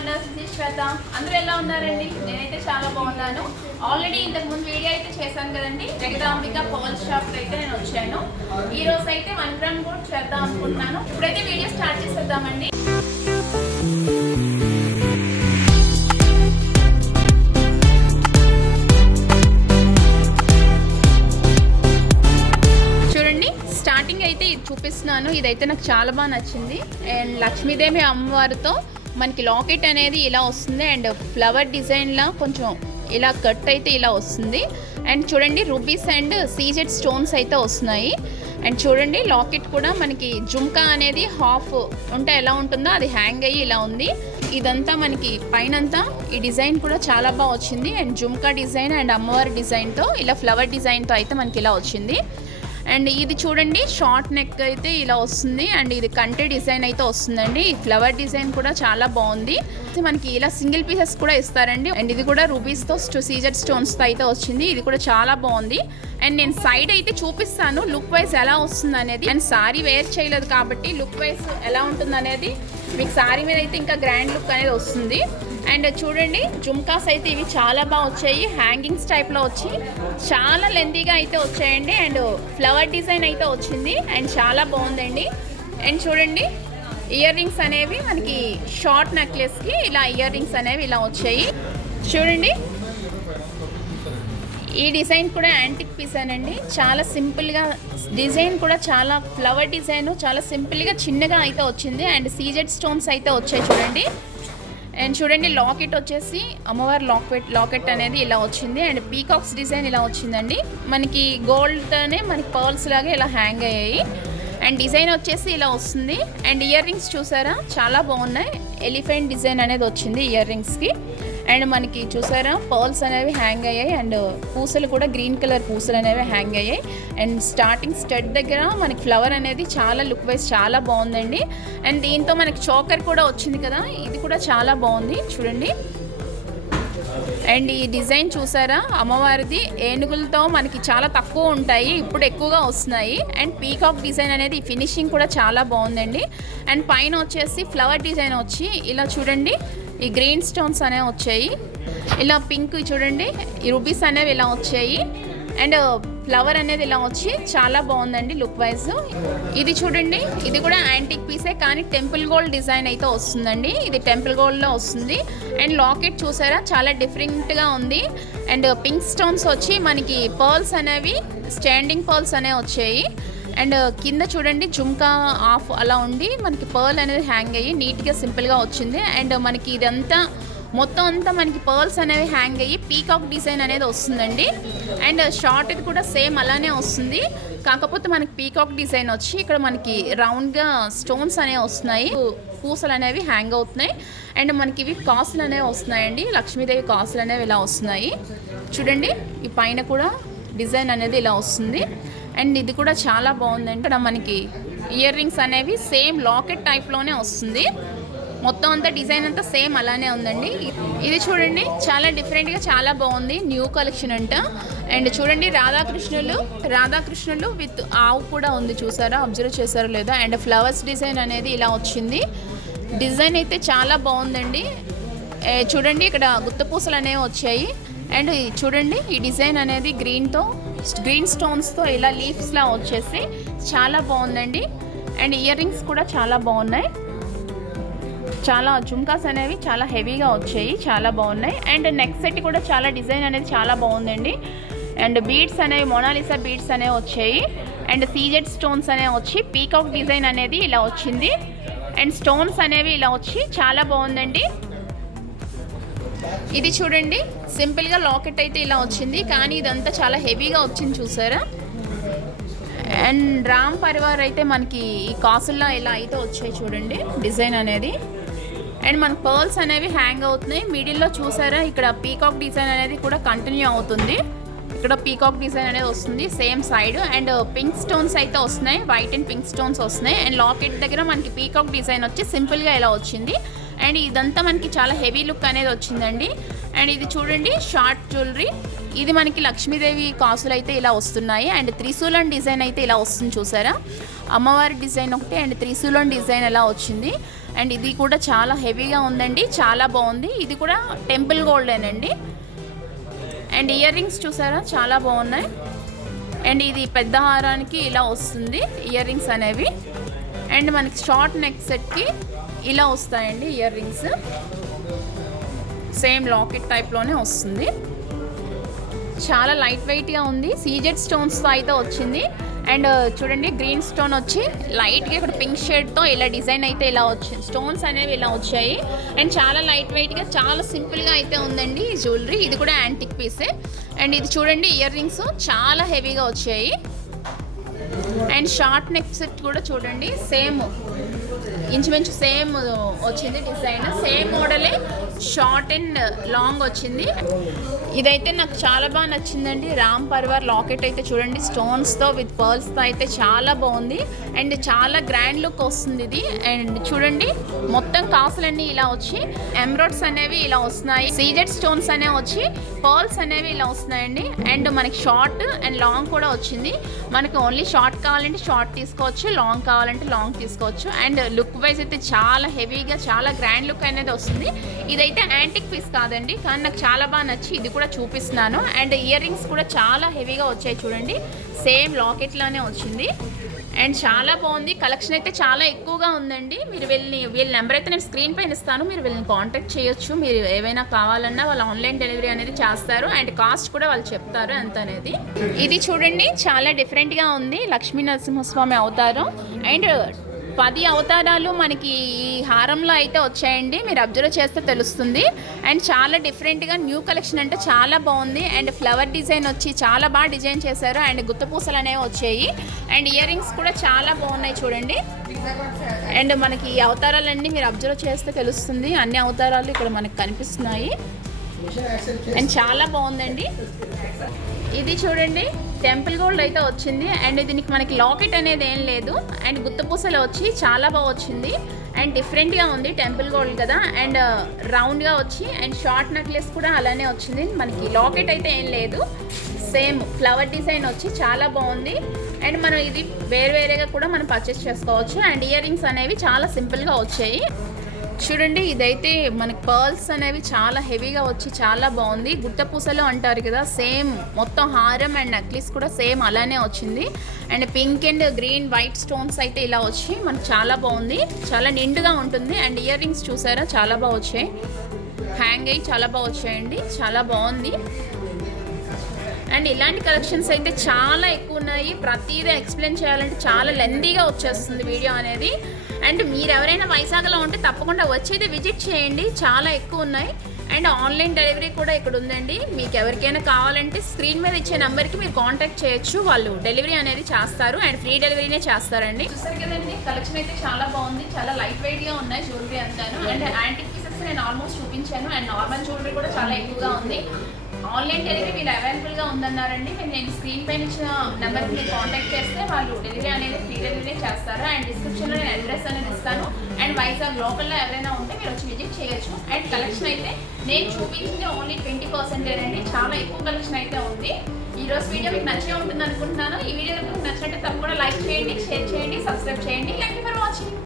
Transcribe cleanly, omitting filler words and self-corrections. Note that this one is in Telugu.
వండర్స్ శ్వేత. అందరూ ఎలా ఉన్నారండి? నేనైతే చాలా బాగున్నాను. ఆల్రెడీ ఇంతకు ముందు వీడియో అయితే చేశాను కదండి, జగదాంబిక పౌల్ షాప్ అయితే నేను వచ్చాను. ఈ రోజు అయితే 1 గ్రామ్ కూడా చేద్దాం అనుకుంటున్నాను. ఇప్పుడైతే వీడియో స్టార్ట్ చేసేద్దామండి. స్టార్టింగ్ అయితే ఇది చూపిస్తున్నాను. ఇదైతే నాకు చాలా బాగా నచ్చింది. అండ్ లక్ష్మీదేవి అమ్మవారితో మనకి లాకెట్ అనేది ఇలా వస్తుంది. అండ్ ఫ్లవర్ డిజైన్లా కొంచెం ఇలా కట్ అయితే ఇలా వస్తుంది. అండ్ చూడండి రూబీస్ అండ్ సీజెడ్ స్టోన్స్ అయితే వస్తున్నాయి. అండ్ చూడండి లాకెట్ కూడా మనకి జుమ్కా అనేది హాఫ్ ఉంటే ఎలా ఉంటుందో అది హ్యాంగ్ అయ్యి ఇలా ఉంది. ఇదంతా మనకి పైనంతా ఈ డిజైన్ కూడా చాలా బాగా వచ్చింది. అండ్ జుమ్కా డిజైన్ అండ్ అమ్మవారి డిజైన్తో ఇలా ఫ్లవర్ డిజైన్తో అయితే మనకి ఇలా వచ్చింది. అండ్ ఇది చూడండి షార్ట్ నెక్ అయితే ఇలా వస్తుంది. అండ్ ఇది కంటే డిజైన్ అయితే వస్తుందండి. ఈ ఫ్లవర్ డిజైన్ కూడా చాలా బాగుంది. మనకి ఇలా సింగిల్ పీసెస్ కూడా ఇస్తారండి. అండ్ ఇది కూడా రూబీస్తో సీజెడ్ స్టోన్స్తో అయితే వచ్చింది. ఇది కూడా చాలా బాగుంది. అండ్ నేను సైడ్ అయితే చూపిస్తాను లుక్ వైజ్ ఎలా వస్తుంది అనేది. అండ్ సారీ వేర్ చేయలేదు కాబట్టి లుక్ వైజ్ ఎలా ఉంటుంది అనేది మీకు సారీ మీద అయితే ఇంకా గ్రాండ్ లుక్ అనేది వస్తుంది. అండ్ చూడండి జుమ్కాస్ అయితే ఇవి చాలా బాగా వచ్చాయి. హ్యాంగింగ్స్ టైప్లో వచ్చి చాలా లెంతీగా అయితే వచ్చాయండి. అండ్ ఫ్లవర్ డిజైన్ అయితే వచ్చింది. అండ్ చాలా బాగుందండి. అండ్ చూడండి ఇయర్ రింగ్స్ అనేవి మనకి షార్ట్ నెక్లెస్కి ఇలా ఇయర్ రింగ్స్ అనేవి ఇలా వచ్చాయి. చూడండి ఈ డిజైన్ కూడా యాంటిక్ పీస్ అనండి. చాలా సింపుల్గా డిజైన్ కూడా చాలా ఫ్లవర్ డిజైన్ చాలా సింపుల్గా చిన్నగా అయితే వచ్చింది. అండ్ సీజెడ్ స్టోన్స్ అయితే వచ్చాయి చూడండి. అండ్ చూడండి లాకెట్ వచ్చేసి అమ్మవారి లాకెట్ అనేది ఇలా వచ్చింది. అండ్ పీకాక్స్ డిజైన్ ఇలా వచ్చిందండి. మనకి గోల్డ్తోనే మనకి పర్ల్స్ లాగా ఇలా హ్యాంగ్ అయ్యాయి. అండ్ డిజైన్ వచ్చేసి ఇలా వస్తుంది. అండ్ ఇయర్ రింగ్స్ చూసారా చాలా బాగున్నాయి. ఎలిఫెంట్ డిజైన్ అనేది వచ్చింది ఇయర్ రింగ్స్కి. అండ్ మనకి చూసారా పర్ల్స్ అనేవి హ్యాంగ్ అయ్యాయి. అండ్ పూసలు కూడా గ్రీన్ కలర్ పూసలు అనేవి హ్యాంగ్ అయ్యాయి. అండ్ స్టార్టింగ్ స్టడ్ దగ్గర మనకి ఫ్లవర్ అనేది చాలా లుక్ వైజ్ చాలా బాగుందండి. అండ్ దీంతో మనకి చోకర్ కూడా వచ్చింది కదా, ఇది కూడా చాలా బాగుంది చూడండి. అండ్ ఈ డిజైన్ చూసారా అమ్మవారిది ఏనుగులతో మనకి చాలా తక్కువ ఉంటాయి, ఇప్పుడు ఎక్కువగా వస్తున్నాయి. అండ్ పీకాక్ డిజైన్ అనేది ఫినిషింగ్ కూడా చాలా బాగుందండి. అండ్ పైన వచ్చేసి ఫ్లవర్ డిజైన్ వచ్చి ఇలా చూడండి ఈ గ్రీన్ స్టోన్స్ అనేవి వచ్చాయి. ఇలా పింక్ చూడండి ఈ రూబీస్ అనేవి ఇలా వచ్చాయి. అండ్ ఫ్లవర్ అనేది ఇలా వచ్చి చాలా బాగుందండి లుక్ వైజ్. ఇది చూడండి ఇది కూడా యాంటిక్ పీసే కానీ టెంపుల్ గోల్డ్ డిజైన్ అయితే వస్తుందండి. ఇది టెంపుల్ గోల్డ్లో వస్తుంది. అండ్ లాకెట్ చూసారా చాలా డిఫరెంట్గా ఉంది. అండ్ పింక్ స్టోన్స్ వచ్చి మనకి పర్ల్స్ అనేవి స్టాండింగ్ పర్ల్స్ అనేవి వచ్చాయి. అండ్ కింద చూడండి జుమ్కా ఆఫ్ అలా ఉండి మనకి పర్ల్ అనేది హ్యాంగ్ అయ్యి నీట్గా సింపుల్గా వచ్చింది. అండ్ మనకి ఇదంతా మొత్తం అంతా మనకి పర్ల్స్ అనేవి హ్యాంగ్ అయ్యి పీకాక్ డిజైన్ అనేది వస్తుందండి. అండ్ షార్ట్ ఇది కూడా సేమ్ అలానే వస్తుంది, కాకపోతే మనకి పీకాక్ డిజైన్ వచ్చి ఇక్కడ మనకి రౌండ్గా స్టోన్స్ అనేవి వస్తున్నాయి, పూసలు అనేవి హ్యాంగ్ అవుతున్నాయి. అండ్ మనకి ఇవి కాసులు అనేవి వస్తున్నాయండి. లక్ష్మీదేవి కాసులు అనేవి ఇలా వస్తున్నాయి చూడండి. ఈ పైన కూడా డిజైన్ అనేది ఇలా వస్తుంది. అండ్ ఇది కూడా చాలా బాగుందండి. ఇక్కడ మనకి ఇయర్ రింగ్స్ అనేవి సేమ్ లాకెట్ టైప్లోనే వస్తుంది. మొత్తం అంతా డిజైన్ అంతా సేమ్ అలానే ఉందండి. ఇది చూడండి చాలా డిఫరెంట్గా చాలా బాగుంది, న్యూ కలెక్షన్ అంట. అండ్ చూడండి రాధాకృష్ణులు విత్ ఆవు కూడా ఉంది చూసారా, అబ్జర్వ్ చేశారో లేదో. అండ్ ఫ్లవర్స్ డిజైన్ అనేది ఇలా వచ్చింది. డిజైన్ అయితే చాలా బాగుందండి. చూడండి ఇక్కడ గుత్తపూసలు అనేవి వచ్చాయి. అండ్ చూడండి ఈ డిజైన్ అనేది గ్రీన్ స్టోన్స్తో ఇలా లీవ్స్లా వచ్చేసి చాలా బాగుందండి. అండ్ ఇయర్ రింగ్స్ కూడా చాలా బాగున్నాయి. చాలా జుమ్కాస్ అనేవి చాలా హెవీగా వచ్చాయి, చాలా బాగున్నాయి. అండ్ నెక్ సెట్ కూడా చాలా డిజైన్ అనేది చాలా బాగుందండి. అండ్ బీడ్స్ అనేవి మోనాలిసా బీడ్స్ అనేవి వచ్చాయి. అండ్ సీజెడ్ స్టోన్స్ అనేవి వచ్చి పీకాక్ డిజైన్ అనేది ఇలా వచ్చింది. అండ్ స్టోన్స్ అనేవి ఇలా వచ్చి చాలా బాగుందండి. ఇది చూడండి సింపుల్గా లాకెట్ అయితే ఇలా వచ్చింది, కానీ ఇదంతా చాలా హెవీగా వచ్చింది చూసారా. అండ్ రామ్ పరివార్ అయితే మనకి ఈ కాసుల్లో ఇలా అయితే వచ్చాయి చూడండి డిజైన్ అనేది. అండ్ మనకి పర్ల్స్ అనేవి హ్యాంగ్ అవుతున్నాయి. మిడిల్లో చూసారా ఇక్కడ పీకాక్ డిజైన్ అనేది కూడా కంటిన్యూ అవుతుంది. ఇక్కడ పీకాక్ డిజైన్ అనేది వస్తుంది same side. And pink stones అయితే వస్తున్నాయి, వైట్ అండ్ పింక్ స్టోన్స్ వస్తున్నాయి. అండ్ లాకెట్ దగ్గర మనకి పీకాక్ డిజైన్ వచ్చి సింపుల్గా ఇలా వచ్చింది. అండ్ ఇదంతా మనకి చాలా హెవీ లుక్ అనేది వచ్చిందండి. అండ్ ఇది చూడండి షార్ట్ జ్యువెలరీ, ఇది మనకి లక్ష్మీదేవి కాసులు అయితే ఇలా వస్తున్నాయి. అండ్ త్రిశూలం డిజైన్ అయితే ఇలా వస్తుంది చూసారా. అమ్మవారి డిజైన్ ఒకటి అండ్ త్రిశూలం డిజైన్ ఎలా వచ్చింది. అండ్ ఇది కూడా చాలా హెవీగా ఉందండి, చాలా బాగుంది. ఇది కూడా టెంపుల్ గోల్డేనండి. అండ్ ఇయర్ రింగ్స్ చూసారా చాలా బాగున్నాయి. అండ్ ఇది పెద్ద హారానికి ఇలా వస్తుంది ఇయర్ రింగ్స్ అనేవి. అండ్ మనకి షార్ట్ నెక్ సెట్కి ఇలా వస్తాయండి ఇయర్ రింగ్స్. సేమ్ లాకెట్ టైప్లోనే వస్తుంది. చాలా లైట్ వెయిట్గా ఉంది. సీజెడ్ స్టోన్స్తో అయితే వచ్చింది. అండ్ చూడండి గ్రీన్ స్టోన్ వచ్చి లైట్గా ఇక్కడ పింక్ షేడ్తో ఇలా డిజైన్ అయితే ఇలా వచ్చింది. స్టోన్స్ అనేవి ఇలా వచ్చాయి. అండ్ చాలా లైట్ వెయిట్గా చాలా సింపుల్గా అయితే ఉందండి ఈ జ్యువెలరీ. ఇది కూడా యాంటిక్ పీసే. అండ్ ఇది చూడండి ఇయర్ రింగ్స్ చాలా హెవీగా వచ్చాయి. అండ్ షార్ట్ నెక్ సెట్ కూడా చూడండి సేమ్ ఇంచుమించు సేమ్ వచ్చింది డిజైన్. సేమ్ మోడలే షార్ట్ అండ్ లాంగ్ వచ్చింది. ఇదైతే నాకు చాలా బాగా నచ్చిందండి. రామ్ పర్వార్ లాకెట్ అయితే చూడండి స్టోన్స్తో విత్ పర్ల్స్తో అయితే చాలా బాగుంది. అండ్ చాలా గ్రాండ్ లుక్ వస్తుంది ఇది. అండ్ చూడండి మొత్తం కాసులన్నీ ఇలా వచ్చి ఎమరాల్డ్స్ అనేవి ఇలా వస్తున్నాయి. సీజెడ్ స్టోన్స్ అనేవి వచ్చి పర్ల్స్ అనేవి ఇలా వస్తున్నాయండి. అండ్ మనకి షార్ట్ అండ్ లాంగ్ కూడా వచ్చింది. మనకి ఓన్లీ షార్ట్ కావాలంటే షార్ట్ తీసుకోవచ్చు, లాంగ్ కావాలంటే లాంగ్ తీసుకోవచ్చు. అండ్ లుక్ వైజ్ అయితే చాలా హెవీగా చాలా గ్రాండ్ లుక్ అనేది వస్తుంది. ఇదైతే యాంటిక్ పీస్ కాదండి, కానీ నాకు చాలా బాగా నచ్చి ఇది కూడా చూపిస్తున్నాను. అండ్ ఇయర్ రింగ్స్ కూడా చాలా హెవీగా వచ్చాయి చూడండి. సేమ్ లాకెట్లానే వచ్చింది. అండ్ చాలా బాగుంది. కలెక్షన్ అయితే చాలా ఎక్కువగా ఉందండి. మీరు వీళ్ళ నెంబర్ అయితే నేను స్క్రీన్ పైన ఇస్తాను, మీరు వీళ్ళని కాంటాక్ట్ చేయొచ్చు. మీరు ఏవైనా కావాలన్నా వాళ్ళు ఆన్లైన్ డెలివరీ అనేది చేస్తారు. అండ్ కాస్ట్ కూడా వాళ్ళు చెప్తారు ఎంత అనేది. ఇది చూడండి చాలా డిఫరెంట్గా ఉంది. లక్ష్మీ నరసింహస్వామి అవతారం. అండ్ 10 అవతారాలు మనకి ఈ హారంలో అయితే వచ్చాయండి. మీరు అబ్జర్వ్ చేస్తే తెలుస్తుంది. అండ్ చాలా డిఫరెంట్గా న్యూ కలెక్షన్ అంటే చాలా బాగుంది. అండ్ ఫ్లవర్ డిజైన్ వచ్చి చాలా బాగా డిజైన్ చేశారు. అండ్ గుత్తపూసలు అనేవి వచ్చాయి. అండ్ ఇయర్ రింగ్స్ కూడా చాలా బాగున్నాయి చూడండి. అండ్ మనకి ఈ అవతారాలన్నీ మీరు అబ్జర్వ్ చేస్తే తెలుస్తుంది. అన్ని అవతారాలు ఇక్కడ మనకు కనిపిస్తున్నాయి. అండ్ చాలా బాగుందండి. ఇది చూడండి టెంపుల్ గోల్డ్ అయితే వచ్చింది. అండ్ దీనికి మనకి లాకెట్ అనేది ఏం లేదు. అండ్ గుత్తపూసలు వచ్చి చాలా బాగా వచ్చింది. అండ్ డిఫరెంట్గా ఉంది టెంపుల్ గోల్డ్ కదా. అండ్ రౌండ్గా వచ్చి అండ్ షార్ట్ నెక్లెస్ కూడా అలానే వచ్చింది. మనకి లాకెట్ అయితే ఏం లేదు. సేమ్ ఫ్లవర్ డిజైన్ వచ్చి చాలా బాగుంది. అండ్ మనం ఇది వేరేగా కూడా మనం పర్చేస్ చేసుకోవచ్చు. అండ్ ఇయర్ రింగ్స్ అనేవి చాలా సింపుల్గా వచ్చాయి చూడండి. ఇదైతే మనకి పర్ల్స్ అనేవి చాలా హెవీగా వచ్చి చాలా బాగుంది. గుట్టపూసలు అంటారు కదా, సేమ్ మొత్తం హారం అండ్ నెక్లెస్ కూడా సేమ్ అలానే వచ్చింది. And pink and green white stones అయితే ఇలా వచ్చి మనకు చాలా బాగుంది. చాలా నిండుగా ఉంటుంది. అండ్ ఇయర్ రింగ్స్ చూసారా చాలా బాగా వచ్చాయి. హ్యాంగ్ అయ్యి చాలా బాగా వచ్చాయండి. చాలా బాగుంది. అండ్ ఇలాంటి కలెక్షన్స్ అయితే చాలా ఎక్కువ ఉన్నాయి. ప్రతిదీ ఎక్స్ప్లెయిన్ చేయాలంటే చాలా లెందీగా వచ్చేస్తుంది వీడియో అనేది. అండ్ మీరు ఎవరైనా వైజాగ్లో ఉంటే తప్పకుండా వచ్చేది విజిట్ చేయండి. చాలా ఎక్కువ ఉన్నాయి. అండ్ ఆన్లైన్ డెలివరీ కూడా ఇక్కడ ఉందండి. మీకు ఎవరికైనా కావాలంటే స్క్రీన్ మీద ఇచ్చే నెంబర్కి మీరు కాంటాక్ట్ చేయొచ్చు. వాళ్ళు డెలివరీ అనేది చేస్తారు. అండ్ ఫ్రీ డెలివరీనే చేస్తారండి. చూసారు కదండి కలెక్షన్ అయితే చాలా బాగుంది. చాలా లైట్ వెయిట్గా ఉన్నాయి జ్యువెలరీ అంతాను. అండ్ యాంటిక్ పీసెస్ నేను ఆల్మోస్ట్ చూపించాను. అండ్ నార్మల్ జ్యువెలరీ కూడా చాలా ఎక్కువగా ఉంది. ఆన్లైన్ డెలివరీ మీరు అవైలబుల్గా ఉందన్నారండి. నేను స్క్రీన్ పైన ఇచ్చిన నెంబర్కి మీరు కాంటాక్ట్ చేస్తే వాళ్ళు డెలివరీ అనేది ఫ్రీ డెలివరీ చేస్తారు. అండ్ డిస్క్రిప్షన్లో నేను అడ్రస్ అనేది ఇస్తాను. అండ్ వైజాగ్ లోకల్లో ఎవరైనా ఉంటే మీరు వచ్చి విజిట్ చేయొచ్చు. అండ్ కలెక్షన్ అయితే నేను చూపించింది ఓన్లీ 20% అండి. చాలా ఎక్కువ కలెక్షన్ అయితే ఉంది. ఈరోజు వీడియో మీకు నచ్చే ఉంటుంది అనుకుంటున్నాను. ఈ వీడియో మీకు నచ్చినట్టు తప్పకుండా లైక్ చేయండి, షేర్ చేయండి, సబ్స్క్రైబ్ చేయండి. Thank you for watching.